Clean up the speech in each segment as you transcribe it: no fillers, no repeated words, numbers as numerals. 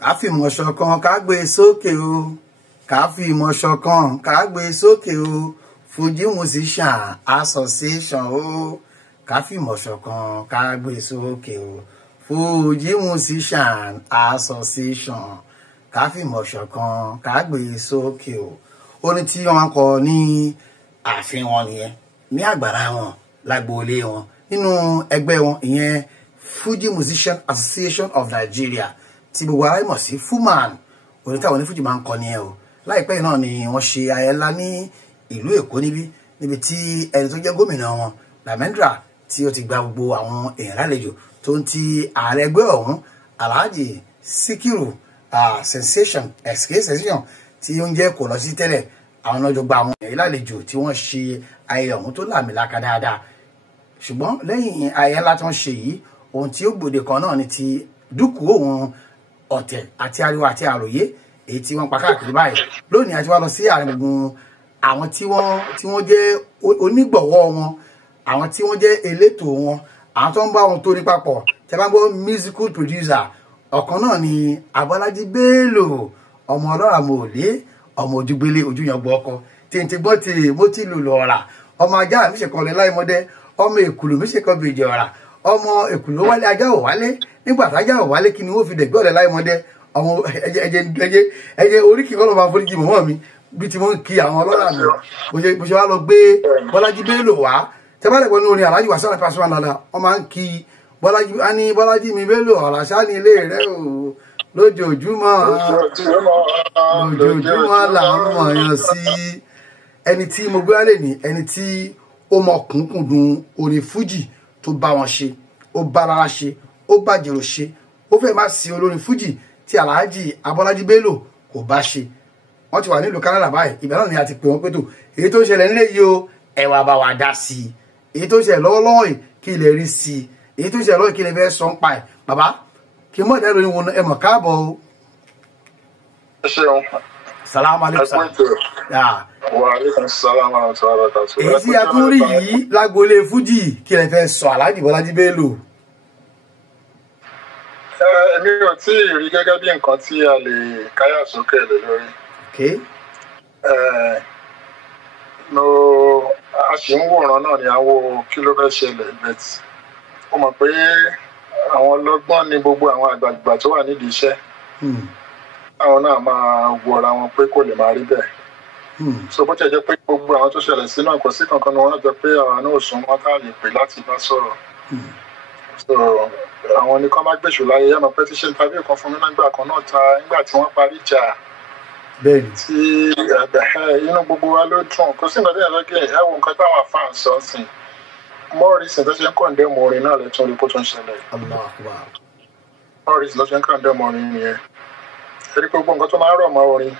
ká fìmọ̀ ṣọ̀kan ká gbé sókè o ká fìmọ̀ ṣọ̀kan ká gbé sókè o Fuji Musician Association o ká fìmọ̀ ṣọ̀kan ká gbé sókè o Fuji Musician Association ká fìmọ̀ ṣọ̀kan ká gbé sókè o. Orin tí wọ́n kọ ní ààfin wọn nìyẹn, ní àgbàrá wọn, lágboolé wọn, nínú ẹgbẹ́ wọn, ìyẹn Fuji Musician Association of Nigeria tí gbogbo ara mọ̀ sí FUMAN. Orin táwọn ní Fuji máa ń kọ nìyẹn o. Láìpẹ́ yìí náà ni wọ́n ṣe ayẹyẹ ní ìlú Èkó níbi tí ẹni tó jẹ́ gómìnà wọn Lamendra tí ó ti gba gbogbo àwọn èèyàn lálejò tó ń ti ààrẹ ẹgbẹ́ ọ̀hún Alhaji Sikiru Sensation tí ó ń jẹ́ kò lọ sí tẹ́lẹ̀. Àwọn ọjọ́ gba àwọn èèyàn lálejò tí wọ́n ṣe ayẹyẹ ọ̀hún tó làmìlaka dáadáa. Ṣùgbọ́n lẹ́yìn ayẹyẹ ńlá tí wọ́n ṣe yìí, ohun tí ó gbòde kan náà ni ti dúkùú òun ọ̀tẹ̀ àti ariwo àti àròyé èyí tí wọ́n pa káàkiri báyìí. Lónìí àti wá lọ sí àárín gbùngbùn àwọn tí wọ́n jẹ́ onígbọ̀wọ́ wọn, àwọn tí wọ́n jẹ́ elétò wọn, àwọn tó ń bá wọn torí papọ̀. Tẹ́ bá gbọ́ musical producer ọ̀kan náà ni Abọ́lájí Bello, ọmọ ọlọ́ràá mòlé, ọmọ ojúgbélé ojúyàngbọ̀ ọkọ tèǹtè gbọ́ tèrè mo ti lù lọ́ọ̀rà, ọmọ ajá mi ṣe kan lẹ láìmọ́dé, ọmọ èkùlù mi ṣe kan bèjì ọ̀rà, ọmọ èkùlù wálé ajá ò wálé, nígbà tájá ò wálé kí ni wọ́n fi dẹ̀gbẹ́ ọ̀lẹ́ láìmọ́dé. Ọmọ ẹjẹ oríkì kọ́ ló máa foríjì mọ́mọ́ mi bí tí wọ́n ń kí àwọn ọlọ́ràá mi bó ṣe wá lọ gbé Bọ́lájí Bello wá. Tẹ́ bá lè gbọ́ ní orin Alhaji Wasiu Ayinde Pasuma dáadáa, wọ́n máa ń kí Bọ́lájí, á ní Bọ́lájí mi Bello ọ̀rà ṣáà ní ilé rẹ̀ o lójoojúmọ́ là ń mọ̀yàn sí. Ẹni tí mo gbé wálé ní ẹni tí ó mọ kùnkùndùn orin Fuji tó bá wọn ṣe, ó bá rárá ṣe, ó bá jèrò ṣe, ó fẹ́ má sí olórin Fuji tí Alhaji Abọ́lájí Bello kò bá ṣe. Wọ́n ti wà nílùú Canada báyìí, ìgbà náà ni a ti pè wọ́n pé tó èyí tó ń ṣẹlẹ̀ nílé yìí o ẹ wá bá wa dá sí i, èyí tó ń ṣẹlẹ̀ lọ́wọ́lọ́wọ́ yìí kí ilẹ̀ rí sí i, èyí tó ń ṣẹlẹ̀ lọ́wọ́ kí ilẹ̀ fẹ́ sọ ń pa ẹ̀. Bàbá kí mọ̀ ìdá ìròyìn wọn ẹ mọ̀ káàbọ̀ o. Ẹ ṣeun. Salaam aleykum. Wa aleykum salaam wa rahmatullahi wa barakatuh. Èyí tí a tún rí yìí lágboolé Fuji kí lẹ fẹ́ sọ Alhaji Bọ́lájí Bello. Èmi ò tí ì rí gẹ́gẹ́ bí nǹkan tí a lè káyà sókè lé lórí. A ṣì ń wòran náà ni àwọn kí ló fẹ́ ṣẹlẹ̀ bẹ́ẹ̀. Ó mọ̀ pé àwọn ọlọ́gbọ́n ni gbogbo àwọn àgbààgbà tó wà nídìí iṣẹ́. Àwọn náà máa wọra wọn pé kò lè máa rí bẹ́ẹ̀. So bó ṣe jẹ́ pé gbogbo àwọn tó ṣẹlẹ̀ sí náà kò sí kankan ni wọ́n jọ pé àwọn náà sún wọn tá lè pè láti bá sọ̀rọ̀. So àwọn ni kán má gbèsò láyé yá máa pẹ́ tí ṣe ń tàbí nǹkan fún mi nígbà kan náà ta nígbà tí wọ́n parí ìjà. Tí inú gbogbo wa ló dùn kò sí nǹkan tó yẹ lọ́gẹ̀ ẹ̀ wo nǹkan táwọn àfáà sọ sí mọ́ọ̀rìsì tó ṣe ń kọ̀ǹdẹ́mù orin náà lẹ́tún orí kó tó ń ṣẹlẹ̀. Mọ́ọ̀rìsì ló ṣe ń kọ̀ǹdẹ́mù orin nìyẹn. Ẹ̀rí gbogbo nǹkan tó máa ń rọ̀ mọ́ orin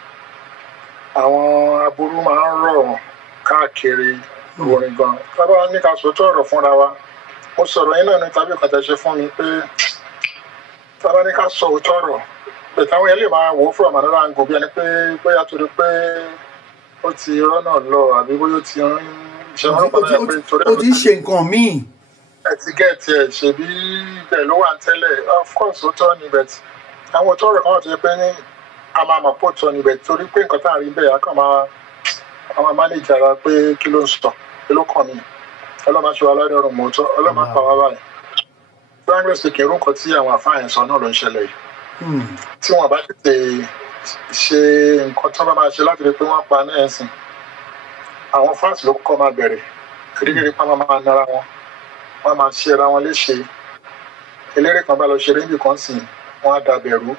àwọn aburú máa ń rọ̀ káàkiri orin gan. Tábà ní ká sòótọ́ ọ̀rọ̀ fúnra wa, mo sọ̀rọ̀ yín náà ní tàbí kan tẹ́ ṣe fún mi pé tábà ní ká sọ òótọ́ ọ̀rọ̀ pé táwọn yẹn lè máa wò ó fún àmàlà àǹgò bí ẹni pé bóyá torí pé ó ti rọ́nà lọ àbí bóyá ó ti ń ṣe wọ́n padà pé torí ó ti ń ṣe nǹkan míì. Ẹ ti gẹ̀ẹ́tì ẹ̀ ṣe bí bẹ́ẹ̀ ló wà tẹ́lẹ̀ of course ó tọ́ ni bẹ̀t àwọn òótọ́ ọ̀rọ̀ kan wà tó yẹ pé ní a máa mọ̀ pọ̀ tọ́ ni bẹ̀t torí pé nǹkan tá à ń rí bẹ́ẹ̀ a kàn máa manage ara pé kí ló ń sọ kí ló kàn mí ọlọ́mà ṣe wà ládé ọ̀rùn mọ́tọ́ ọlọ́mà pa wá báyìí. Frankly speaking irú nǹkan tí àwọn àfáàyàn sọ náà ló ń ṣẹlẹ̀ yìí. Tí wọ́n bá tètè ṣe nǹkan tó bá máa ṣe láti rí pé wọ́n pa náà ẹ̀sìn àwọn fans ló kọ́ máa bẹ̀rẹ̀ kìrìkìrì pa máa nara wọn wọ́n máa ṣe ra wọn léṣe eléré kan bá lọ ṣeré níbi kan sìn wọ́n á dàbẹ̀rú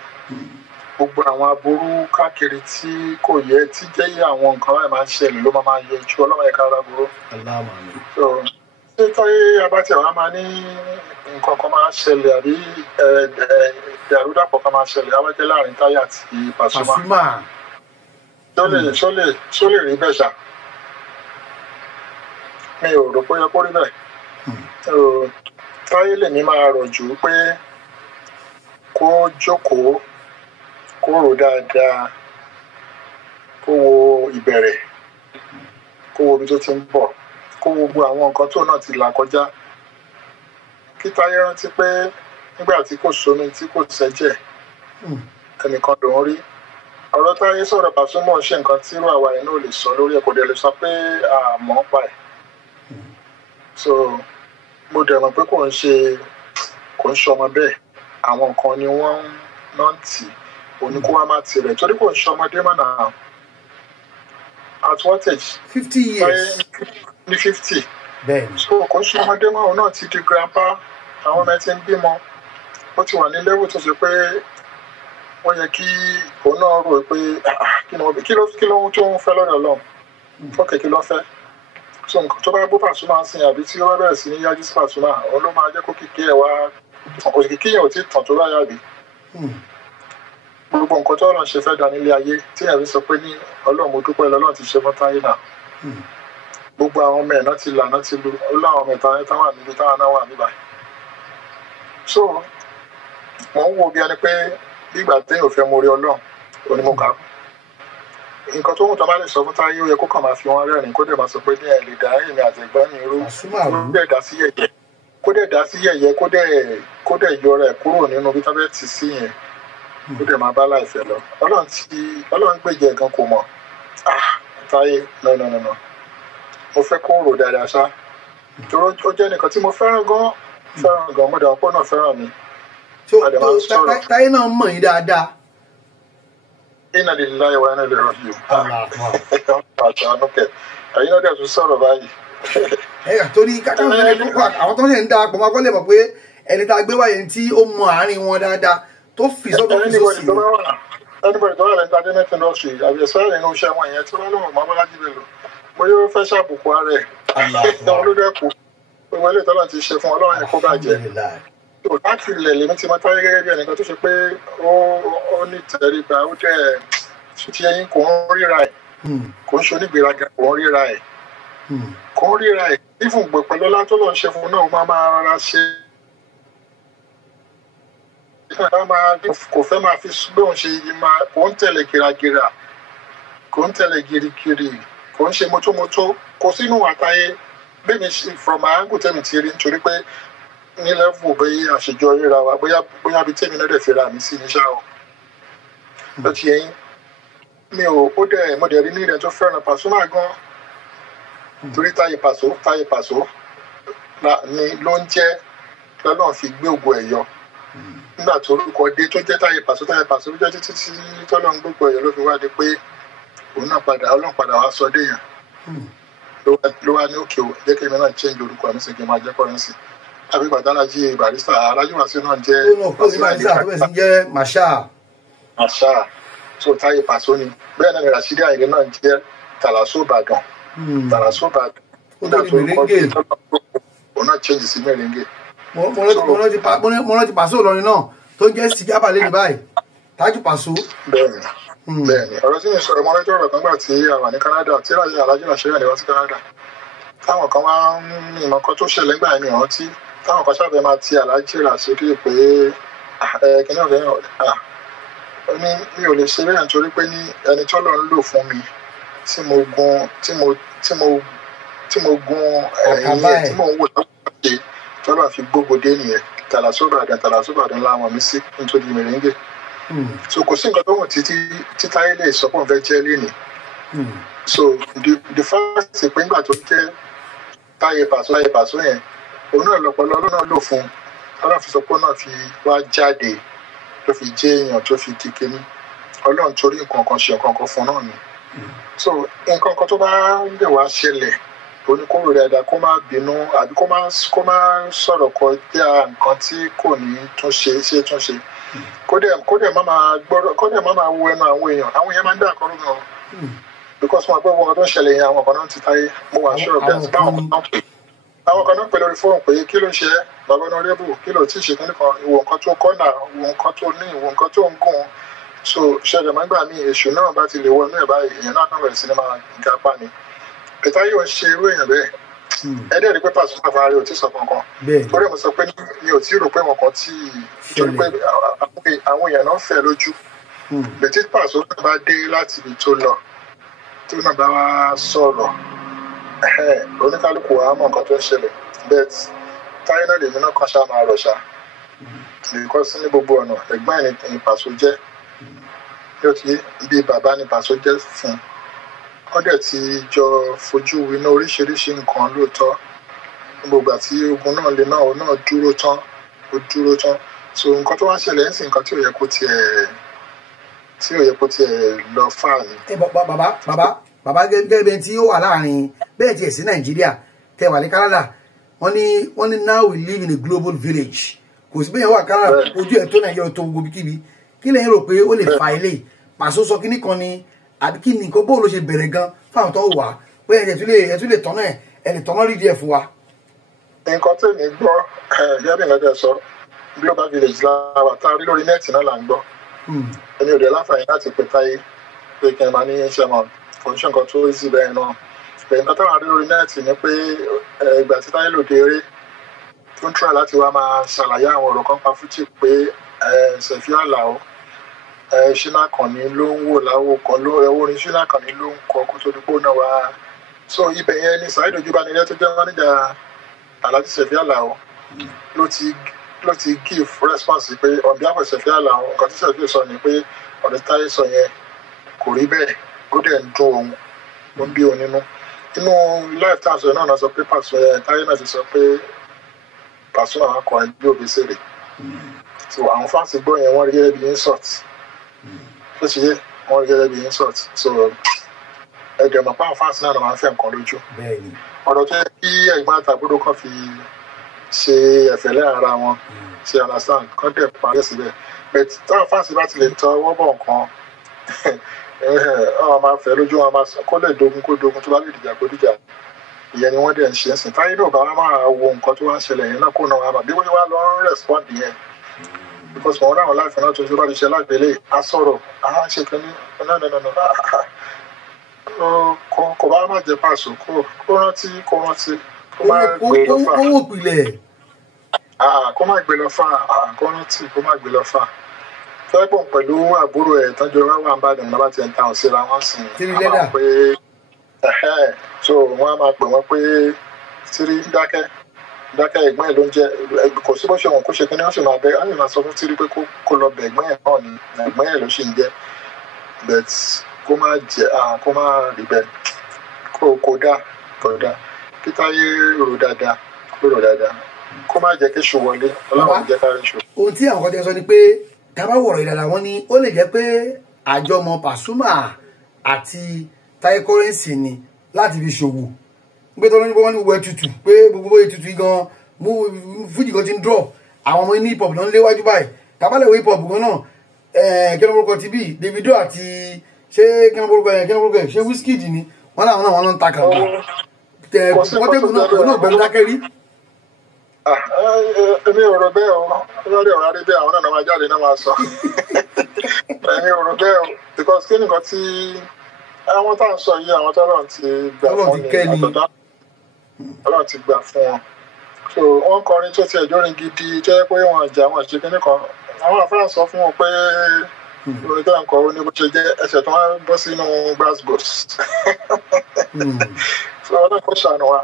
gbogbo àwọn aburú káàkiri tí kò yẹ tí jẹ́ àwọn nǹkan láì máa ń ṣẹlẹ̀ ló máa yọ ojú ọlọ́mọ ẹ̀ka ara burú. Ṣé táyé abátẹ̀ wa máa ní nǹkan kan máa ṣẹlẹ̀ àbí ìdàrúdàpọ̀ kan máa ṣẹlẹ̀ abájẹ́ láàrin Táyé àti Pasuma. Ṣó lè rí bẹ́ẹ̀ ṣá? Mi ò rò pé ó yẹ kó rí bẹ́ẹ̀. Táyé lèmi máa rọ̀ jù pé kó jókòó kó rò dáadáa kó wo ìbẹ̀rẹ̀ kó wo ibi tó ti ń bọ̀ kó wo gbogbo àwọn nǹkan tó náà ti là kọjá kí Táyé rántí pé nígbà tí kò sómi tí kò sẹ́jẹ̀ ẹnìkan lòún rí ọ̀rọ̀ táyé sọ̀rọ̀ Pasuma ṣe nǹkan tí irú àwa yìí náà lè sọ lórí ẹ̀ kò dẹ̀ lè sọ pé àmọ́ pa ẹ̀ so mo dẹ̀ mọ̀ pé kò ń ṣe ọmọ bẹ́ẹ̀ àwọn nǹkan ni wọ́n náà tì òní kó wá má tirẹ̀ torí kò ń ṣe ọmọdé mọ́ náà at what age 50 years ní 50 bẹ́ẹ̀ni so kò ń ṣe ọmọdé mọ́ òun náà ti di grandpa àwọn ọmọ ẹ ti ń bímọ ó ti wà ní level tó ṣe pé wọ́n yẹ kí òun náà rò pé kí ló tó ń fẹ́ lọ́dọ̀ lọ́n fọ́kẹ́ kí ló fẹ́ so nǹkan tó bá bó Pasuma sin àbí tí ó bá bẹ̀rẹ̀ sí ní yájú sí Pasuma òun ló máa jẹ́ kó kìkì ẹ̀ wá òkìkì yẹn ò tí tàn tó láyà rí gbogbo nǹkan tó Ọlọ́run ṣe fẹ́ dá nílé ayé tí ẹ̀rí sọ pé ní Ọlọ́run mo dúpẹ́ lọ́lọ́run ti ṣe fún táyé náà gbogbo àwọn ọmọ ẹ̀ náà ti là náà ti lu ó láwọn ọmọ ìta táwọn àmì táwọn náà wà níbàyìí so mò ń wo bí ẹni pé nígbà téèyàn ò fẹ́ mórí Ọlọ́run onímọ̀ká nǹkan tó ń tọ́ bá lè sọ fún táyé ó yẹ kó kàn máa fi wọn rẹ́rìn kó dẹ̀ máa sọ pé ní ẹ̀ lè dá èmi àtẹ̀gbọ́n mi rú kó dẹ̀ dá sí yẹ̀yẹ́ kó dẹ̀ yọ rẹ̀ kúrò nínú bí tábẹ́ ti sí yẹn kó dẹ̀ máa bá láìfẹ́ lọ Ọlọ́run gbèjẹ́ gan kò mọ̀ táyé no mo fẹ́ kó rò dáadáa ṣá torí ó jẹ́ nìkan tí mo fẹ́ràn gan mo dẹ̀ ọ̀pọ̀ náà fẹ́ràn mi. táyé náà mọ̀ yín dáadáa. iná lè láyé wa iná lè rọ yìí. ẹ̀yin náà dẹ̀ tún sọ̀rọ̀ báyìí. torí kákàwọn ẹni tó àwọn tó ń ṣe ń da pọ̀ máa kọ́ lè mọ̀ pé ẹni tá a gbé wáyé tí ó mọ àárín wọn dáadáa tó fi sọ́dọ̀ fi sọ́sì. anybody tó wà lẹ́nu entertainment industry àbí ẹ̀sọ́ nínú iṣẹ́ wọn yẹn tí wọ́n lọ́wọ́ mọ́ Bọ́lájí Bello bóyá ó fẹ́ ṣàbùkù ara ẹ̀ olódẹ́kù gbogbo ilé ìtọ́lá ti ṣe fún Ọlọ́run kó bàjẹ́ láti ilẹ̀ lèmi ti mọ táyé gẹ́gẹ́ bí ẹnìkan tó ṣe pé ó ní tẹríba ó dẹ̀ ti ẹyin kò ń ríra ẹ̀ kò ń ṣe onígbèraga kò ń ríra ẹ̀ ìfún gbọ̀pẹ̀ lọ́lá tó lọ́n ṣe fún náà ó máa rárá ṣe kò fẹ́ máa fi bóun ṣe kò ń tẹ̀lé gìràgìrà kò ń tẹ̀lé girigiri kò ń ṣe mótómótó kò sínú àtàyè bẹ́ẹ̀ ni from my angle tẹ́mi ti rí nítorí pé ní level bẹ́ẹ̀ àṣejọ ríra wa bóyá bí tẹ́mi náà dẹ̀ fẹ́ra mi sí ní ṣá o ló ti yẹn mi ò mo dẹ̀ rí ní ilẹ̀ tó fẹ́ràn Pasuma gan torí táyé Paso ni ló ń jẹ́ lọ́nà fi gbé ògo ẹ̀ yọ nígbà tó orúkọ dé tó jẹ́ táyé Paso ló jẹ́ títí tí tọ́lọ́ ń gbogbo ẹ̀yọ́ ló fi wá dé pé òun náà Ọlọ́run padà wá sọ dé yàn ló wá ní òkè o jẹ́ kí èmi náà change orúkọ àmì sí kí n máa jẹ́ kọ́rẹ́nsì àbí Aláàjì Barrister Aláàjì Wasiu náà jẹ́ Masha so táyé Paso ni bẹ́ẹ̀ náà ni Rashidi Ayinde náà jẹ́ Tàlàsó Ìbàdàn nígbà tó orúkọ dé òun náà change sí Mẹ́rẹ̀ngẹ̀. mo rántí Paso Ìlọrin náà tó jẹ́ Sìjábà lẹ́nu báyìí Tájù Paso. bẹ́ẹ̀ni ọ̀rọ̀ tí mi sọ̀rọ̀ mọ́ lọ́jọ́ ọ̀rọ̀ kan gbà tí a wà ní Canada tí Aláàjì Nàìjíríà ní wọ́n sí Canada táwọn kan wá ń ní ìmọ̀ kan tó ṣẹlẹ̀ nígbà yẹn rántí táwọn kan ṣàbẹ̀ máa ti Aláàjì rà sókè pé kìnìún ọ̀rẹ́ náà mi ò lè ṣe bẹ́ẹ̀ nítorí pé ní ẹni tó lọ ń lò fún mi tí mo gun ẹ̀yìn ẹ̀ tí mò ń wò lọ́wọ́ ṣe tọ́lọ́ fi gbogbo dé nìyẹn Tàlàsó Ìbàdàn láwọn mi sí nítorí Mẹ́rẹ̀ngẹ̀ so kò sí nǹkan tó wù tí táyé lè sọ pé òun fẹ́ jẹ́ lénìí so the first pé nígbà tó jẹ́ táyé Paso yẹn òun náà lọ́pọ̀lọ́ Ọlọ́run náà lò fún Ọlọ́run fi sọ pé náà fi wá jáde tó fi jẹ́ èèyàn tó fi di kíní Ọlọ́run torí nǹkan kan ṣe nǹkan kan fún náà ni so nǹkan kan tó bá lè wá ṣẹlẹ̀ oníkóró dáadáa kó má bínú àbí kó má sọ̀rọ̀ kọjá nǹkan tí kò ní túnṣe kó dẹ̀ má máa wo ẹnu àwọn èèyàn máa ń dá àkọ́rọ́ gan because wọn gbọ́ wọn tó ń ṣẹlẹ̀ yẹn àwọn kan náà ti táyé mo wà ṣọ́ọ̀ bẹ́ẹ̀ sí àwọn kan náà pè lórí fóònù pé kí ló ń ṣe é bàbá ọ̀nàrẹ́bù kí ló tí ì ṣe kí nìkan ìwò nǹkan tó kọ́nà ìwò nǹkan tó ní ìwò nǹkan tó ń gùn so ṣẹlẹ̀ máa ń gbà mí èṣù náà bá ti lè wọnú ẹ̀ báyìí èèyàn náà kàn bẹ̀rẹ̀ sí ní máa ga pa ni peter yóò ṣe irú èèyàn bẹ́ẹ̀ ẹ̀ẹ́dẹ̀ rí pé Pasuma fara rẹ̀ ò tí sọ kankan torí mo sọ pé mi ò tí rò pé wọn kan tí torí pé àwọn èèyàn náà fẹ́ lójú bẹ̀tí Pasuma bá dé láti ibi tó lọ tó náà bá wá sọ̀rọ̀ oníkálukú wa mọ̀ nǹkan tó ń ṣẹlẹ̀ bẹ́ẹ̀ táyé náà lèmi náà kàn ṣáà máa rọ̀ ṣá because ní gbogbo ọ̀nà ẹ̀gbọ́n ẹ̀ ní Paso jẹ́ yóò ti bí bàbá ní Paso jẹ́ fún wọ́n dẹ̀ ti jọ fojú winá oríṣiríṣi nǹkan lóòótọ́ gbogbo àti ogun náà lè náà dúró tán so nǹkan tó wá ṣẹlẹ̀ ń sìn nǹkan tí ò yẹ kó tiẹ̀ lọ fà ní. bàbá gẹ́gẹ́ bẹ́ẹ̀ tí ó wà láàrin bẹ́ẹ̀ tiẹ̀ sí Nàìjíríà tẹ́ wà ní Canada wọ́n ní now we live in a global village kò sí bẹ́ẹ̀ wà Canada ojú ẹ̀ tó Nàìjíríà tó gbogbo kíbi kí lẹ́yìn rò pé ó lè fa ilé Paso sọ kíní kan ni àbí kí ni nǹkan bóòlù ṣe bẹ̀rẹ̀ gan fáwọn tó wà pé ẹ̀ tún lè tọ́nà ẹ̀ lè tọ́nà rí díẹ̀ fún wa. nǹkan tó ní gbọ́ gẹ́gẹ́ lọ́dẹ̀ sọ global village láwà tá a rí lórí nẹ́ẹ̀tì náà là ń gbọ́ ẹni ò dé láǹfààní láti pè táyé pé kí n máa ní ṣẹ́mọ̀ kò ń ṣe nǹkan tó easy bẹ́ẹ̀ náà pé nǹkan táwọn rí lórí nẹ́ẹ̀tì ni pé ìgbà tí táyé lòdì eré tó ń tura láti wá máa ṣàlàyé àwọn ọ̀rọ̀ kan pa fújì pé Ṣẹ̀fí Àlàó Ṣínà Kànní ló ń wò láwo kan orin Ṣínà Kànní ló ń kọ kó tó dípò náà wá so ibẹ̀ yẹn ni Saheed Ojúbánilé tó jẹ́ mọ́níjà Alhaji Ṣẹ̀fí Àlàó ló ti give response pé on behalf of Ṣẹ̀fí Àlàó nǹkan tí Ṣẹ̀fí sọ ni pé ọ̀rẹ́ Táyé sọ yẹn kò rí bẹ́ẹ̀ ó dẹ̀ ń dún òun ó ń bí òun nínú lifetime sọ náà sọ pé Paso Táyé náà ti sọ pé Paso àwọn akọrin bí Òbésèré so àwọn fáǹsì gbọ́ yẹn wọ́n rí gẹ́gẹ́ bí insult tó ṣe yé wọ́n rí gẹ́gẹ́ bí insult so ẹ̀dẹ̀ mọ̀ pé àwọn fáǹsì náà máa ń fẹ́ nǹkan lójú ọ̀rọ̀ tó yẹ kí ẹ̀gbọ́n àtàbúrò kan fi ṣe ẹ̀fẹ̀ lẹ́yìn ara wọn ṣe understand kán dẹ̀ parí ẹ̀ síbẹ̀ but táwọn fáǹsì bá ti lè tọ ọwọ́ bọ̀ nǹkan àwọn máa fẹ́ lójú wọn máa sọ kó lè dogun kó dogun tó bá lè dìjà kó dìjà ìyẹn ni wọ́n dẹ̀ ń ṣe ẹ̀sìn Táyé náà bá wọn máa wo nǹkan tó wá ń ṣẹlẹ̀ yẹn náà kó náà wọn àbí wọ́n wá lọ ń respond yẹn because wọn náà láìpẹ́ náà tó ṣe bá ti ṣe láìpẹ́lẹ́ á sọ̀rọ̀ á ṣe kínní kò bá má jẹ Paso kó rántí kó má gbé lọ fà kó má gbé lọ fà kó rántí kó má gbé lọ fà fẹ́ pọ̀ pẹ̀lú àbúrò ẹ̀ tọ́jú ọ̀rá wà ń bàdàn náà bá ti ń ta ọ̀ síra wọn sìn àwọn pé so wọ́n á máa pè wọ́n pé Tírí dákẹ́ ẹ̀gbọ́n ẹ̀ ló ń jẹ́ kò sí bó ṣe wọn kó ṣe kíní wọ́n sì máa bẹ wọ́n sì máa sọ fún Tírí pé kó lọ bẹ ẹ̀gbọ́n ẹ̀ náà ni ẹ̀gbọ́n ẹ̀ ló ṣì ń jẹ́ but kó má rí bẹ́ẹ̀ kó dá kí Táyé rò dáadáa kó má jẹ́ kí ṣù wọlé Ọlọ́run jẹ́ ká rí ṣù. ohun tí àwọn kan ti sọ ni pé tá a bá wọ̀rọ̀ ìdàdà wọn ni ó lè jẹ́ pé àjọmọ̀ Pasuma àti Táyé Currency ni láti fi ṣòwò pé tó lóyún bó wọn ní gbogbo ẹ tutù pé gbogbo bóyá tutù gan mú fújì kan ti ń drop àwọn ọmọ ní hip hop náà ń léwájú báyìí tábàlẹ̀ wo hip hop gan náà kí ló borúkọ ti bí Davido àti ṣé kí ló borúkọ ẹ ṣé Wizkid ni wọn làwọn náà wọn lọ ń ta kàǹkà pọtẹ́bù náà kò náà gbẹ̀rù dákẹ́ rí. èmi ò rò bẹ́ẹ̀ o lórí ọ̀rọ̀ adé bẹ́ẹ̀ àwọn náà máa jáde náà máa sọ èmi ò rò bẹ́ẹ̀ o because kí nìkan tí àwọn tá à ń sọ yìí àwọn tọ́lọ́run ti gbà fún ni Ọlọ́run ti gbà fún wọn so wọ́n kọrin tó tiẹ̀ jórin gidi tó yẹ pé wọ́n jà wọ́n ṣe kíní kan àwọn àfáà sọ fún wọn pé orin tó ń kọ ó ní bó ṣe jẹ́ ẹsẹ̀ tó wọ́n bọ́ sínú gbàsgbòs so Ọlọ́run kò ṣàánú wa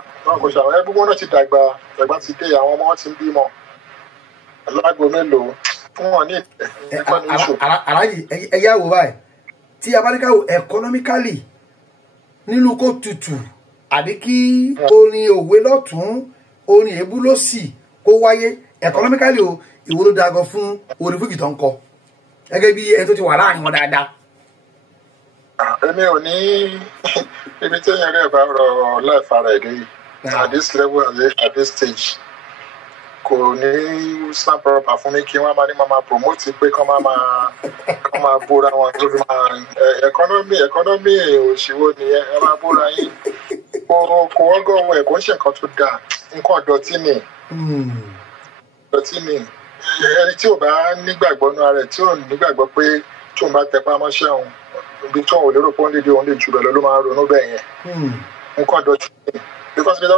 ẹ gbogbo náà ti dàgbà ti dé àwọn ọmọ wọn ti ń bímọ lágbo mélòó fún wọn ní ìkọ́ ní ìṣò. aláàjì ẹ yá wò báyìí tí a bá ní ká wò economically nínú kó tutù àbí kí orin òwe lọ́tún orin èébú lósì kó wáyé economically o ìwo ló dáa gan fún orin fújì tó ń kọ gẹ́gẹ́ bí ẹni tó ti wà láàrin wọn dáadáa. èmi ò ní ibi tí èèyàn rẹ̀ bá rọ láìfa rẹ̀ dé at this level at this stage kò ní snap proper fún mi kí wọ́n máa ní máa promote pé kán máa bóra wọn tó fi máa economy òṣìwò nìyẹn ẹ máa bóra yín kò wọ́gọ̀ ẹ̀ kò ń ṣe nǹkan tó dáa nǹkan dọ̀tí ni ẹni tí ò bá nígbàgbọ́ nú ara ẹ̀ tí ò nígbàgbọ́ pé tí òun bá tẹpá mọ́ṣẹ́ òun ibi tí òun ò lérò pé òun lè dé òun lè jù bẹ́ẹ̀ lọ ló máa ronú bẹ́ẹ̀ yẹn nǹkan dọ̀tí ni because bí tẹ́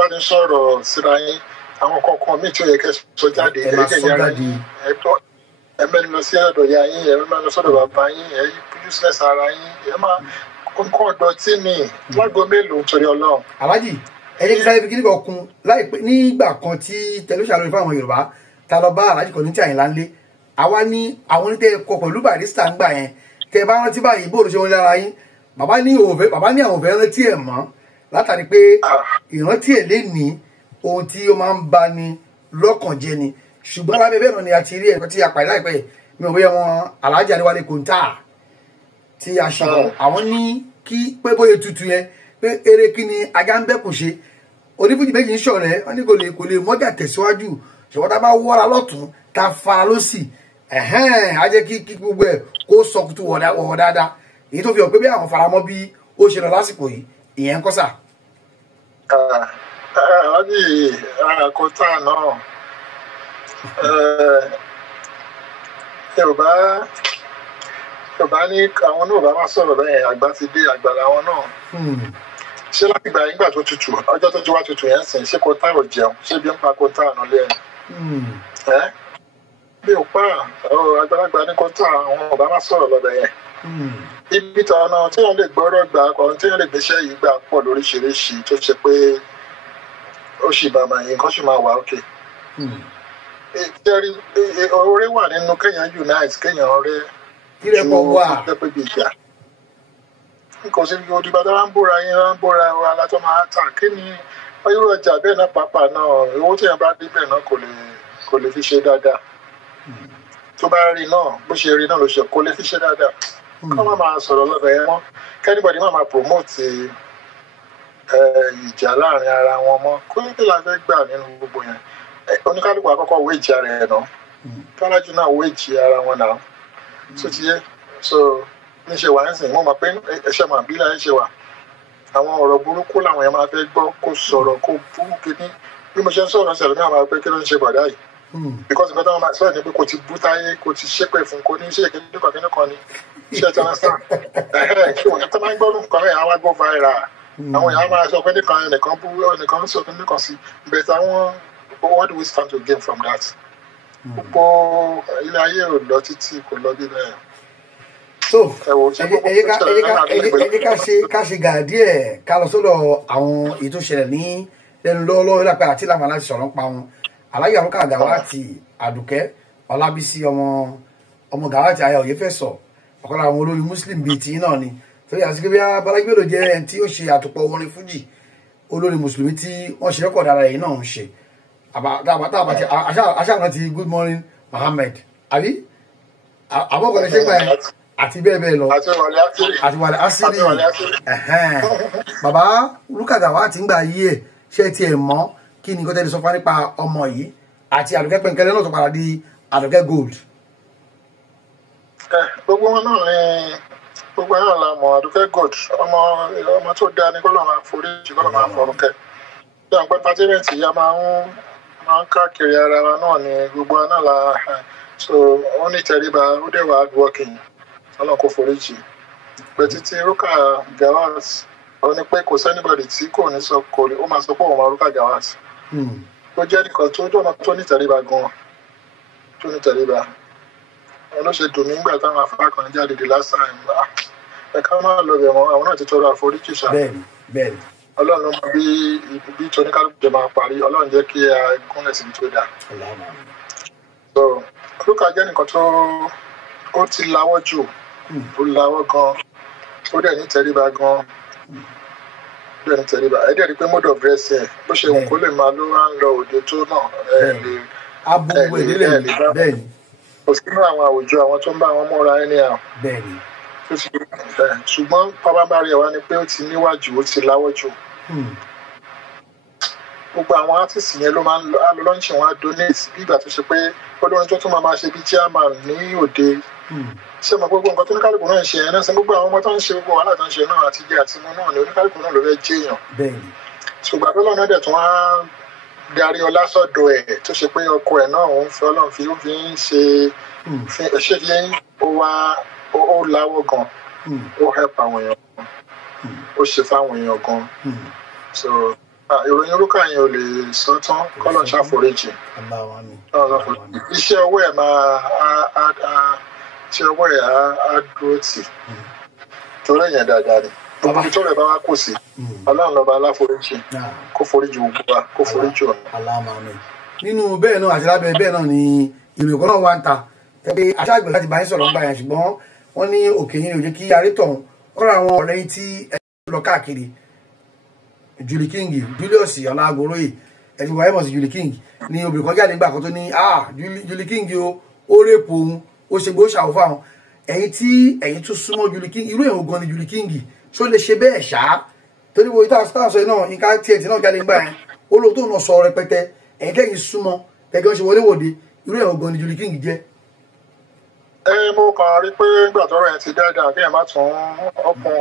bá ti ń sọ̀rọ̀ síra yín àwọn kankan míì tí ó yẹ kẹ́ sọ jáde ẹ̀jẹ̀ yára yín ẹ mẹ́rin lọ sí ọ̀dọ̀ ya yín ẹ mẹ́rin lọ sọ́dọ̀ bàbá yín ẹ useless ara yín ẹ máa nǹkan ọ̀dọ̀tí ni lágbo mélòó torí Ọlọ́run. aláàjì ẹ jẹ́ kí sáré fi kíní kan kun láìpẹ́ nígbà kan tí tẹlifíṣàn lórí fáwọn Yorùbá ta lọ bá aláàjì kan ní tí Àyìnlá ń lé àwa ní àwọn onítẹ̀ kọ pẹ̀lú Barrister ń gbà yẹn tẹ bá rántí báyìí bóòlù ṣe wọn lára yín bàbá ní àwọn òfẹ́ rántí ẹ̀ mọ́ látàrí pé ìrántí ẹ̀ lè ní ohun tí ó máa ń bá ní lọ́kàn jẹ́ ni ṣùgbọ́n lábẹ́ bẹ́ẹ̀ náà ni a ti rí ẹ̀kọ́ tí a pàdé láìpẹ́ mi ò bóyá wọn Alhaji Adéwálé Kòńtà tí a ṣe àwọn ní kí pé bóyá tutù yẹn pé eré kí ni ajá ń bẹ́kùn ṣe onífújì méjì ń ṣọ̀rẹ́ wọn ní kò lè mọ́jà tẹ̀síwájú ṣùgbọ́n tá a bá wọ́ra lọ́tún tá a fara lọ́sì á jẹ́ kí gbogbo ẹ̀ kó sọkùtù wọ̀ dáadáa èyí tó fi hàn pé bí àwọn faramọ́ bí ó ṣe lọ lásìkò yìí ìyẹn ń kọ́ sà. Alhaji Kòńtà náà Yorùbá ní àwọn náà bá máa sọ̀rọ̀ bẹ́ẹ̀ àgbà ti dé àgbà làwọn náà ṣé láti gbà nígbà tó tutù ọjọ́ tó ti wá tutù yẹn sìn ṣé Kòńtà ò jẹun ṣé bí ń pa Kòńtà náà lẹ́yìn bí ò pa àgbàlagbà ní Kòńtà àwọn ọba máa sọ̀rọ̀ lọ́bẹ̀ yẹn ibi tọ̀nà tí wọ́n lè gbọ́rọ̀ gbà kan tí wọ́n lè gbéṣẹ́ yìí gbà pọ̀ lóríṣiríṣi tó ṣe pé ó sì bàmà yìí nǹkan sì máa wà ókè oore wà nínú kéèyàn unite kéèyàn rẹ ju pẹ́pẹ́ bíi ìjà nǹkan sí odi bàtà wà ń bóra yín wà ń bóra wa látọ́ máa tà kí ni irú ọjà bẹ́ẹ̀ náà pàápàá náà owó tí yẹn bá dé bẹ́ẹ̀ náà kò lè fi ṣe dáadáa tó bá rí náà bó ṣe rí náà ló ṣe kò lè fi ṣe dáadáa kọ́ má máa sọ̀rọ̀ lọ́bẹ̀ yẹn mọ́ kẹ́nìbọ̀dì má máa promote ìjà láàrin ara wọn mọ́ kó ní kí la fẹ́ gbà nínú gbogbo yẹn oníkálùkù àkọ́kọ́ wéjì ara ẹ̀ náà kálájú náà wéjì ara wọn náà tó ti yé so níṣẹ́ wà ń sìn wọ́n mọ̀ pé ẹ̀ṣẹ̀ máa bí láyé ṣe wà àwọn ọ̀rọ̀ burúkú làwọn yẹn máa fẹ́ gbọ́ kó sọ̀rọ̀ kó burú kíní bí mo ṣe ń sọ̀rọ̀ ṣẹlẹ̀ ní àwọn pé kí ló ń ṣe bọ̀dá yìí because nǹkan tó wọn máa sọ̀rọ̀ ni pé kò ti bú táyé kò ti ṣépè fún kò ní ṣe kíní kan ní ṣe tí wọ́n sàn ṣé tó máa ń gbọ́ nǹkan rẹ̀ àwọn agbó viral àwọn èèyàn máa sọ pé nìkan bú nìkan sọ kíní kan sí but àwọn what do we stand to gain from that? Gbogbo ilé ayé ò lọ títí kò lọ bí bẹ́ẹ̀. So ẹ jẹ́ ká ṣe gàdí ẹ̀ ká lọ sọ́dọ̀ àwọn èyí tó ṣẹlẹ̀ ní lẹ́nu lọ́wọ́lọ́wọ́ lápẹ́ àti láǹfààní láti sọ̀rọ̀ pa wọn. Alhaji Amúkà Gàwátì Àdùkẹ́ Ọlábísí ọmọ Gàwátì aya òye fẹ́ sọ ọ̀kan àwọn olórí Muslim bíi tí náà ni. Torí àti pé bí Bọ́lájí Bello jẹ́ ẹni tí ó ṣe àtòpọ̀ orin fújì olórí Mùsùlùmí tí wọ́n ṣe rẹ́kọ̀dà ara yìí náà ń ṣe. Aṣáàrùn ti Good Morning Mohammed àbí àbọ̀kọ̀lẹ̀ ṣe gbà ẹ̀ àti bẹ́ẹ̀ bẹ́ẹ̀ lọ àti Wàlẹ̀ Asiri bàbá Lúkà Gàwátì ń gbà yí ẹ̀ ṣe ti ẹ̀ mọ́ kí ni kọ́tẹ́lẹ̀ sọ fún nípa ọmọ yìí àti Àdùkẹ́ Pẹ̀nkẹ́lẹ́ náà tó padà di Àdùkẹ́ Gold. Gbogbo wọn náà la mọ̀ Àdùkẹ́ Gold ọmọ tó dáa ní kọ́lọ́ máa forí jù kọ́lọ́ máa fọ̀rọ̀ kẹ́ bí àwọn pẹ́ pàtẹ́rẹ́ǹtì yá máa ń káàkiri ara wa náà ni gbogbo wa náà la so ó ní tẹríba ó dẹ̀ wà hard working ọlọ́run kò forí jì pé títí Rúkà Gawat ó ní pé kò sẹ́nibọ̀dì tí kò ní sọ ó máa sọ pé òun máa Rúkà Gawat ó jẹ́ nìkan tó jọ̀nà tó ní tẹríba gan tó ní tẹríba wọn ló ṣe dùn mí nígbà táwọn afárá kan jáde the last time ẹ̀ka máa lọ bẹ̀ wọ́n àwọn náà ti tọrọ àforíjì ṣá bẹ́ẹ̀ni ọlọ́run ló mọ bí tóníkálùkù jẹ máa parí ọlọ́run jẹ́ kí a gúnlẹ̀ síbi tó dáa so Rúkà jẹ́ nìkan tó ó ti láwọ́ jù ó láwọ́ gan ó dẹ̀ ní tẹríba gan ó dẹ̀ ní tẹríba ẹ̀ dẹ̀ rí pé mode of dress ẹ̀ bó ṣe wù kó lè máa ló wá ń lọ òde tó náà ẹ̀ lè bá kò sínú àwọn àwùjọ àwọn tó ń bá wọn mọ́ra ẹni àwọn ṣùgbọ́n pàbábárí ẹ̀ wá ni pé ó ti níwájú ó ti láwọ́ jù gbogbo àwọn artist yẹn ló máa ń lọ lọ́nṣẹ̀ wọn á donate bí ìgbà tó ṣe pé olórin tó tún máa ṣe bí chairman ní òde ṣé mo gbogbo nǹkan tó ní kálukú náà ń ṣe ẹ̀ náà ṣe gbogbo àwọn ọmọ tó ń ṣe gbogbo wàhálà tó ń ṣe náà àti jẹ àti mu náà ni oníkálukú náà ló fẹ́ jẹ́yàn ṣùgbọ́n àbẹ́lọ́ náà dẹ̀ tún wá darí ọlá sọ́dọ̀ ẹ̀ tó ṣe pé ọkọ ẹ̀ náà òun fi ọlọ́run fi ń ṣe ṣé ó láwọ́ gan ó help àwọn èèyàn gan ó ṣe fáwọn èèyàn gan so ìròyìn Rúkà yẹn ò lè sọ tán kọ́lọ̀ ṣàforíjì iṣẹ́ ọwọ́ ẹ̀ á dúró tì torí ẹ̀yẹn dáadáa ni gbogbo ibi tó rẹ̀ bá wá kù sí ọlọ́run lọ́ba aláforíjì kó foríjì gbogbo wa kó foríjì ọ̀nà. nínú bẹ́ẹ̀ náà àti lábẹ́ bẹ́ẹ̀ náà ni ìròyìn kan náà wá ń ta ẹgbẹ́ aṣáàgbẹ̀ láti bá yín sọ̀rọ̀ nígbà yẹn ṣùgbọ́n wọ́n ní òkè yín ò jẹ́ kí arí tọ̀hún ọ̀rọ̀ àwọn ọ̀rẹ́ yín tí ẹ lọ káàkiri Julie King Julius Ọlágoróyè ẹni wàá mọ̀ sí Julie King ní obìnrin kan jáde nígbà kan tó ní Julie King ó rèpò òun ó ṣe gbó ṣàwọ́ fáwọn ẹ̀yin tí ẹ̀yin tún súnmọ́ Julie King irú èèyàn gan ni Julie King ṣó lè ṣe bẹ́ẹ̀ ṣá torí wo ìta sọ náà nǹkan tí ẹ̀ tí náà jáde nígbà yẹn ó lóun tó náà sọ rẹpẹtẹ ẹ̀yin tẹ́yìn súnmọ́ tẹ́gẹ́ ṣe wọléwọ̀de irú èèyàn gan ni Julie King jẹ́. Mo kàn rí pé nígbà tọ́rọ̀ yẹn ti dáadáa kí ẹ má tún ọkùn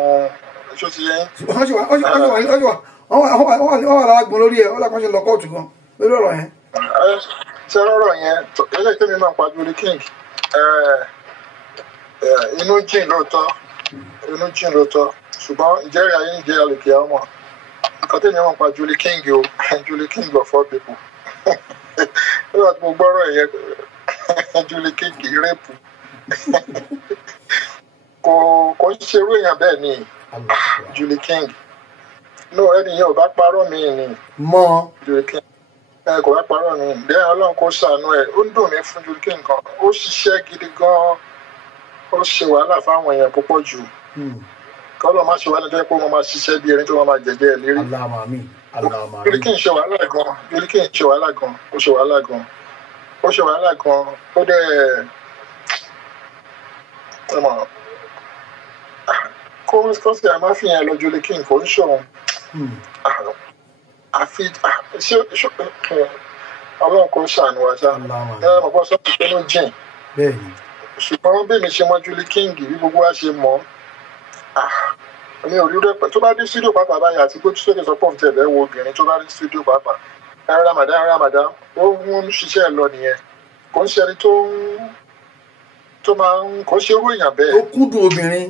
ṣó ti yẹn. wọ́n wà lágbọ́n lórí ẹ̀ wọ́n lápá ṣe lọ kóòtù gan lórí ọ̀rọ̀ yẹn. ṣé ọ̀rọ̀ yẹn eléyìí tẹ́mi máa ń pa Julie King inú jìn lóòótọ́ ṣùgbọ́n ìjẹ́rìí ayé ń jẹ́ àlùkìyà ọmọ nǹkan tẹ́mi máa ń pa Julie King o Julie King of all people nígbà tí mo gbọ́rọ̀ yẹn Julie King rẹ́pù kò ń ṣerú èèyàn bẹ́ẹ̀ ni Julie King no ẹnìyẹn ò bá parọ́ mi ni mọ́ Julie King kò bá parọ́ mi bẹ́ẹ̀ Ọlọ́run kò ṣàánú ẹ̀ ó ń dùn mí fún Julie King kan ó ṣiṣẹ́ gidi gan ó ṣe wàhálà fáwọn èèyàn púpọ̀ jù kọ́lọ́ má ṣe wá ní tó yẹ pé wọ́n máa ṣiṣẹ́ bí ẹni tó máa jẹ̀jẹ̀ ẹ̀ lérí Julie King ṣe wàhálà gan Julie King ṣe wàhálà gan ó ṣe wàhálà gan ó dẹ̀ kó sì àmá fi yẹn lọ Julie King kò ń ṣòun àfi Ọlọ́run kò ṣàánú wa ṣá mọ̀ bọ́ sọ́ọ̀tì pé ló jìn ṣùgbọ́n bí mi ṣe mọ Julie King bí gbogbo wa ṣe mọ̀ mi ò rí rẹ tó bá dé studio pàápàá báyìí àti gbójú sókè sọ pọ̀ tẹ̀lé wo obìnrin tó bá dé studio pàápàá Ramadan ó ń ṣiṣẹ́ lọ nìyẹn kò ń ṣe ẹni tó máa ń kò ṣe irú èèyàn bẹ́ẹ̀. ó kúndùn obìnrin.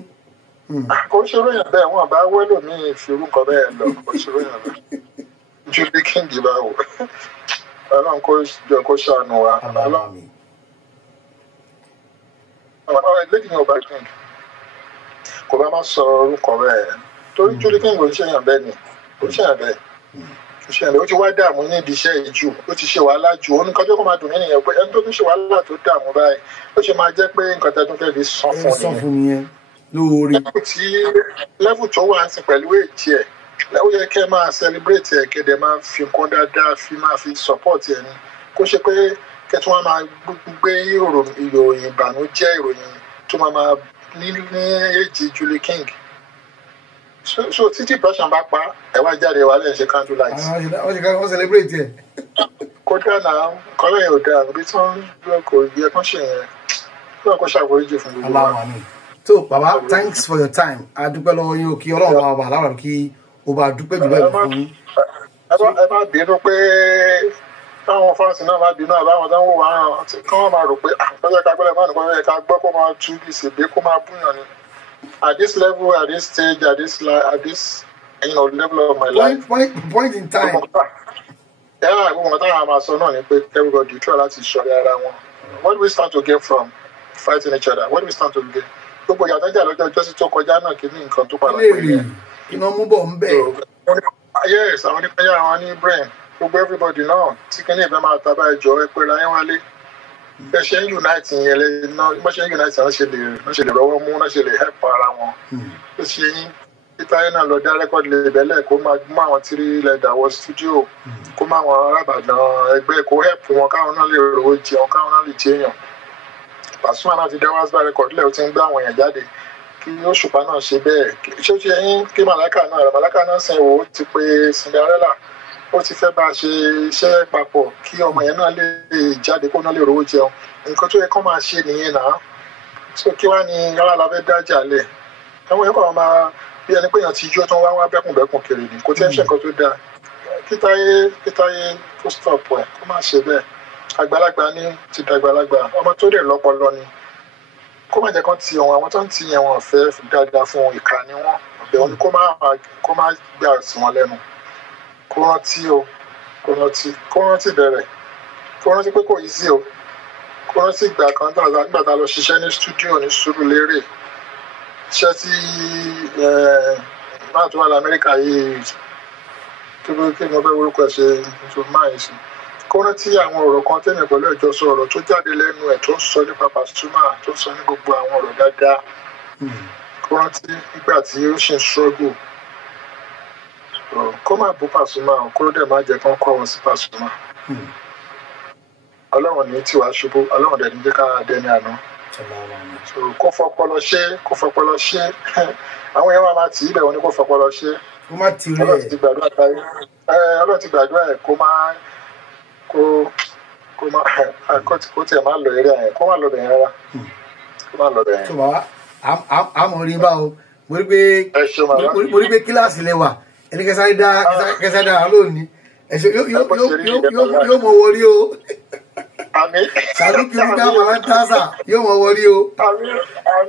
kò ṣe irú èèyàn bẹ́ẹ̀ wọn bá wẹ́lò ní ìfirú nǹkan bẹ́ẹ̀ lọ kò ṣe irú èèyàn bẹ́ẹ̀. Julie King bá wò Ọlọ́run kò jọ kó ṣàánú wa. lẹ́yìn ọba King kò bá má sọ orúkọ bẹ́ẹ̀ torí Julie King kò ṣe èèyàn bẹ́ẹ̀ ni kò ṣe èèyàn bẹ́ẹ̀ ó ti wá dààmú nídìí iṣẹ́ ìjù ó ti ṣe wàhálà jù ó ní nǹkan tó kọ́ máa dùn mí nìyẹn pé ẹni tó tún ṣe wàhálà tó dààmú báyìí ó ṣe máa jẹ́ pé nǹkan tẹ́ tún fẹ́ fi sọ fún nìyẹn lórí. lẹ́fù tó wà ń sìn pẹ̀lú èjì ẹ̀ ó yẹ kẹ́ máa celebrate ẹ̀ kẹ́ dẹ̀ máa fi nǹkan dáadáa máa fi support ẹ̀ ni kó ṣe pé kẹ́ tí wọ́n máa gbé ìròyìn ìbànújẹ́ ìròyìn tó máa ní èjì Julie King so títí brushing bá pa ẹ wá jáde wà lẹ́yìn ṣe candle light. wọ́n celebrate ẹ̀. kódà náà kọ́lọ́ yẹn ò dáa bí tí wọ́n kò yẹ kán ṣe yẹn kí wọ́n kó ṣàforíjì fún gbogbo wa. so baba thanks for your time a dúpẹ́ lọ́wọ́ yín o kí Ọlọ́run wa wà láwàá kí o bá dúpẹ́ jù bẹ́ẹ̀ fún yín. ẹ má bínú pé táwọn fáǹsì náà má bínú àbáwọn tó ń wò wá hàn kí wọ́n máa rò pé àpẹẹrẹ kagbẹ́lẹ̀ máa nìkan yẹ ká gbọ́ kó máa tú bí ìṣègbè kó máa búyàn ni. At this level, at this stage, at this level of my life. Point in time. Yeah, gbogbo nǹkan táwọn máa sọ náà ni pé everybody try láti ṣọ̀rẹ́ ara wọn. What do we stand to gain from fighting each other? What do we stand to gain? Gbogbo ìyàtọ̀ jà lọ́jọ́ ìjọsìn tó kọjá náà kí ní nǹkan tó padà pé yẹn. Iná mú bọ̀ ń bẹ̀. Yes, àwọn onípẹ́yà àwọn ní brain. Gbogbo everybody náà tí kí ní ìfẹ́ máa tàbá ẹjọ́ ẹ pé ra yín wálé. Bẹ́ẹ̀ ṣe ń unite yẹn lẹ́yìn náà bẹ́ẹ̀ ṣe ń unite náà ṣe lè rọwọ́ mú náà ṣe lè help ara wọn. Ó ṣe yín peter yẹn náà lọ dá rẹ́kọ̀dì lè bẹ́lẹ̀ kó máa mú àwọn tírí lẹ́dà wọ studio kó máa wọn arábàdàn ẹgbẹ́ kó help wọn káwọn náà lè rówó jẹun káwọn náà lè jẹyàn. Pasuma náà ti dá wáṣíbà rẹ́kọ̀dì lẹ́yìn ó ti ń gbé àwọn èèyàn jáde kí Òṣùpá náà ṣe bẹ́ẹ̀ ṣé ó ti yẹn kí Màláíkà náà sìn wò ó ti pe Cinderella ó ti fẹ́ bá a ṣe iṣẹ́ papọ̀ kí ọmọ yẹn náà lè jáde kó náà lè rówó jẹun nǹkan tó yẹ kó máa ṣe nìyẹn náà so kí wàá ní aláàlá fẹ́ dájà lẹ̀ àwọn yẹn kọ́ máa bí ẹni pé èèyàn ti yó tán wá bẹ́kùnbẹ́kùn kiri ni kò tí ẹ ṣe nǹkan tó dáa kítáyé kó stop ẹ̀ kó má ṣe bẹ́ẹ̀ àgbàlagbà ní ti dàgbàlagbà ọmọ tó dẹ̀ lọ́pọlọ ni kó má jẹ́ kán ti àwọn tó ń ti yẹn wọn fẹ́ dáadáa fún ìkà ni wọn ọ̀bẹ̀ wọn ni kó má gbà sí wọn lẹ́nu kó rántí bẹ̀rẹ̀ kó rántí pé kò yí sí o kó rántí ìgbà kan nígbà tá a lọ ṣiṣẹ́ ní stúdíò ní Sùúrùlérè iṣẹ́ tí máa tó wà lamẹ́ríkà yìí kí mo fẹ́ orúkọ ẹ̀ ṣe tó máa yìí sí kó kó rántí àwọn ọ̀rọ̀ kan tẹ́lẹ̀ pẹ̀lú ẹ̀jọ́ sọ ọ̀rọ̀ tó jáde lẹ́nu ẹ̀ tó ń sọ nípa Pasuma tó ń sọ ní gbogbo àwọn ọ̀rọ̀ dáadáa kó rántí nígbà tí ó ṣe ń ṣọ́gù kó má bú Pasuma kó dẹ̀ má jẹ́ kán kọ́ wọn sí Pasuma ọlọ́run ní tiwa ṣubú ọlọ́run dẹ̀ ní jẹ́ ká dẹni àná kó fọpọlọ ṣe àwọn yẹn wà máa tì í bẹ̀ wọ́n ní kó fọpọlọ ṣe ọlọ́run ti gbàdúrà ẹ̀ kó tiẹ̀ má lọ eré ẹ̀ kó má lọ bẹ̀yẹn rárá kó má lọ bẹ̀yẹn. àmọ́ rí bá o mo rí pé kíláàsì lẹ́wà ẹni kẹsàrí dá lónìí ẹ̀ṣẹ̀ yóò mọ̀ wọrí o sàdúkì ní dáhùn aláǹtàṣà yóò mọ̀ wọrí o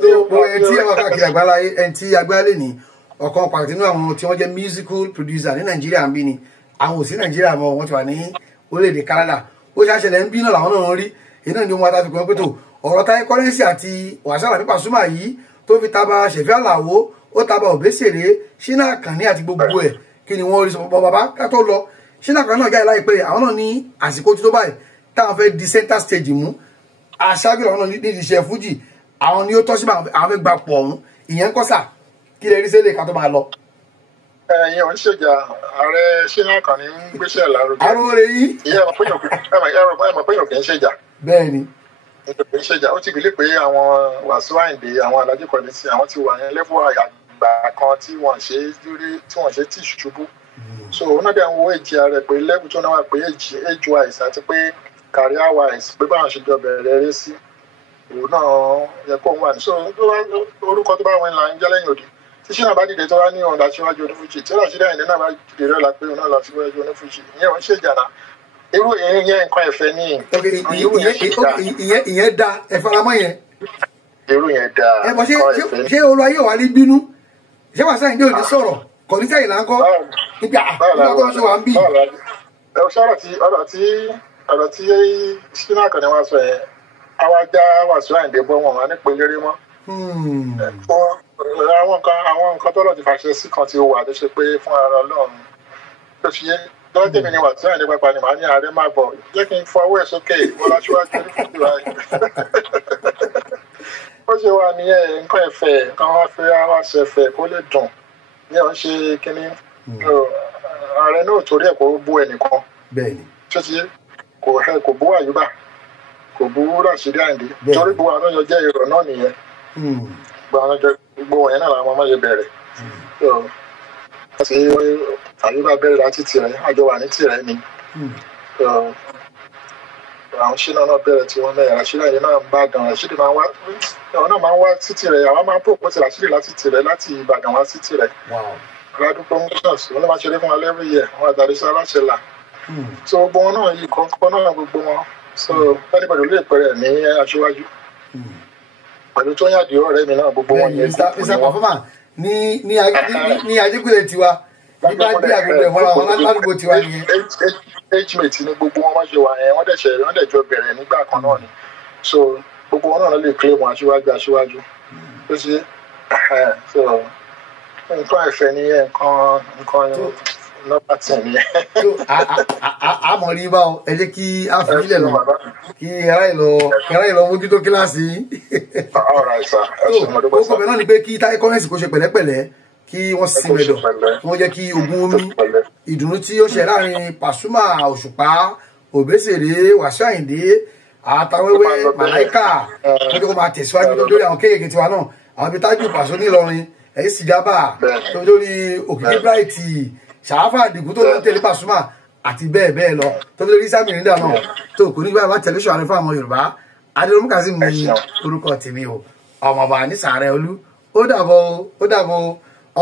gbogbo ẹni tí ẹwà káàkiri àgbáláyé ẹni tí agbálẹ̀ ní ọ̀kan pàtàkì nínú àwọn tí wọ́n jẹ́ musical producer ní Nàìjíríà ń bí ni àwọn òsì Nàìjíríà mọ́ wọ́n ti wà ní orílẹ̀-èdè Canada ó ṣàṣẹlẹ̀ ń bí náà làwọn náà rí iná ni wọn àtàfikún pé tó ọ̀rọ̀ Táyé Currency àti Wasiu Alabi Pasuma yìí tó fi taba Ṣẹ̀fí Àlàó ó taba Òbésèré Ṣínà Àkànní àti gbogbo ẹ̀ kí ni wọ́n rí sọ bàbá ká tó lọ Ṣínà Àkànní náà jáde láìpẹ́ àwọn náà ní àsìkò tó báyìí táwọn fẹ́ di center stage mú aṣáájú àwọn náà ní iṣẹ́ fújì àwọn ni ó tọ́ sí àwọn fẹ́ gba pọ̀ ọ̀hún ìyẹn kọ́ sà kí lè rí sílẹ̀ ká tó máa lọ. ẹ̀yin ò ń ṣèjà ààrẹ Ṣínà Àkànní ń gbéṣẹ́ lárugẹ. arúgbó yìí. ìyá ẹ̀ mọ̀ pé yòó kì í ṣèjà. bẹ́ẹ̀ ni. kì í ṣèjà ó ti bìlí pé àwọn Wasiu Àyìndé àwọn Alhaji Currency àwọn ti wà yẹn lẹ́fọ̀ àgbà kan tí wọ́n ṣe tí ṣubú. so onáde àwọn owó èjì rẹ̀ pé lẹ́bù tó náà wà pé age wise àti pé career wise pé báwọn ṣe jọ bẹ̀rẹ̀ eré sí òun náà yẹ kó ń wà ní. so orúkọ tó bá wọn là ń jẹ́ lẹ́yìn òdì tí Ṣínà bá dìde tó wá ní ọ̀dà síwájú onífújì tí Ràṣídì Àyìndé náà bá dìde rẹ̀ la pé òun náà lọ síwájú onífújì ìyẹn wọn ṣèjà náà irú ìyẹn nǹkan ẹ̀fẹ̀ ní ìyẹn da ẹ̀faramọ́ yẹn. irú yẹn da ẹ̀fẹ̀ ní. ṣé olùwàyè wà ní bínú ṣé Wasiu Àyìndé ò ní sọ̀rọ̀ kọ̀níṣà ìlànkọ́ nígbà tó ń ṣe wà ń bì. ọ̀rọ̀ tí Ṣínà Àkànní wá sọ yẹn àwa já Wasiu Àyìndé bọ́ wọn wà ní pelére mọ́. àwọn nǹkan tó lọ ti fàṣẹ sí kan tí ó wà tó ṣe pé fún ara Ọlọ́run tó fi yé lọ́wọ́ tèmi ni Wasiu Àyìndé pápá ni màá ní ààrẹ máa bọ̀ jẹ́ kí n fọwọ́ ẹ̀ sókè wọ́n láṣíwájú ní fúnjì wa. ó ṣe wà nìyẹn nǹkan ẹ̀fẹ̀ nǹkan wá fẹ́ wá ṣẹ̀fẹ̀ kó lè dùn ní ọ̀ ń ṣe kínní ààrẹ náà torí ẹ̀ kó bú ẹnìkan tó ti yé kò bú Àyùbá kò bú Ràṣídì Àyìndé torí gbogbo àwọn ọjọ́ jẹ́ irọ́ náà nìyẹn gbogbo wọ̀nyẹn náà làwọn ọmọ yẹn bẹ̀rẹ̀ àti Àyùbá bẹ̀rẹ̀ láti tirẹ̀ àjọ wà ní tirẹ̀ ni àwọn Ṣínà náà bẹ̀rẹ̀ tí wọ́n mẹ́rin Ràṣídì Àyìndé náà ń bá gan Ràṣídì máa ń wá àwọn náà máa ń wá sí tirẹ̀ àwọn máa ń pòpósì Ràṣídì láti tirẹ̀ láti Ìbàdàn wá sí tirẹ̀ aládùúgbò mọ́tòs wọn náà máa ṣeré fún wa lẹ́rú yẹ àwọn àtàrísọ aláṣẹ là so gbogbo wọn náà yìí kọ́ńkọ́ náà gbogbo wọn so anybody lè pẹ̀rẹ̀ ní aṣíwájú pẹ̀lú tó yàdí ọ̀rẹ́ mi náà gbogbo wọn yẹn. Mr. Performer ní Ajégúnlẹ̀ tiwa nígbà dé àgbègbè wọn àwọn aládùúgbò tiwa nìyẹn. age mate ni gbogbo wọn máa ṣe wà yẹn wọ́n dẹ̀ jọ bẹ̀rẹ̀ nígbà kan náà ni so gbogbo wọn náà lè claim aṣíwájú tó ṣe so nǹkan ẹ̀fẹ̀ nìyẹn nǹkan nọ́mbà tí nìyẹn. àmọ́ rí bá ọ ẹ jẹ́ kí a fi ilẹ̀ lọ kí ara ìlọ mójútó kíláàsì. ó kọ̀ bẹ́ẹ̀ náà ni pé kí Táyé Currency kó ṣe pẹ̀lẹ́pẹ̀lẹ́ kí wọ́n sì mẹ́dọ̀ wọ́n jẹ́ kí ogun omi ìdùnnú tí ó ṣe láàrin Pasuma Òṣùpá Òbésèré Wasiu Àyìndé Àtàwẹ́wẹ́ Màláíkà wọ́n jẹ́ kó máa tẹ̀síwájú lórí àwọn kéèké tiwa náà àwọn ibi Tájù Pàṣọ nílọrin ẹ̀yìn Sìgábà tó lórí Òkìkí Bright Ṣàáfà Àdìgún tó ló ń tẹ̀lé Pasuma àti bẹ́ẹ̀ bẹ́ẹ̀ lọ tó fi lórí Sàmì Ìrìndà náà tó kò ní gbàgbà tẹlifíṣàn àrẹ fún àwọn Yorùbá Adéròmú Kazeem ní orúkọ tèmi o ọmọọba ní Sàárẹ̀ Olú ó dàbọ̀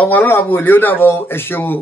ọmọ ọlọ́run àbúrò lé ó dàbọ̀ ẹ ṣeun o.